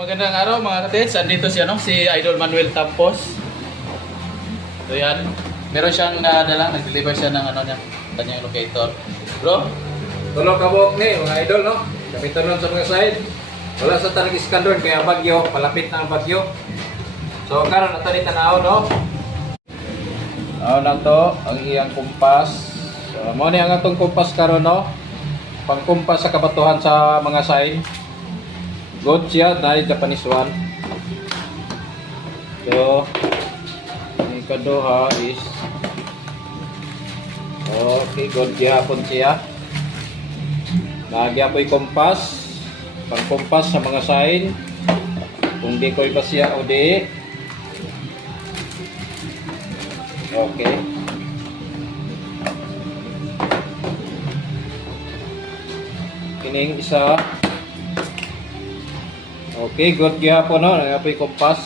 Magandang araw mga katits. Andito si Idol Manuel Tampos. So yan. Meron siyang nadala, nag-deliver siya ng kanyang locator. Bro, Tulog kabuk ni mga idol no. Gamiton nun sa mga side. Wala sa tanong iskandon kaya bagyo, palapit na ang bagyo. So karon nato ni tanaw no. Na to ang iyang kumpas. So mo ni ang atong kumpas karon no. Pangkumpas sa kabatuhan sa mga side. Good siya dahil Japanese one. So ni kaduha is okay, good gyapon siya. Lagi apoy kompas, pangkumpas sa mga sign. Kung di ko iba siya o di. Okay. Kining isa. Okay, good gyapon no, apoy kompas.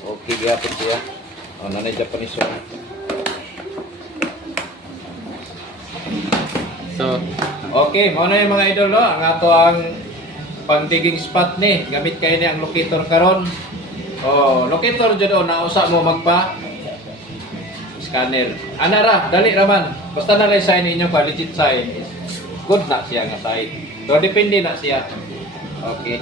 Okay, gyapon siya. Nanay Japanese one. so Okay, mo na yung mga idol no, ang ato ang pang-digging spot ni. Gamit kayo ni ang locator karon. Locator jud nausa mo magpa scanner. Ana ra, dali raman. Basta na rin sign ninyo pa legit sign. Good na siya nga side. So depende na siya. Okay.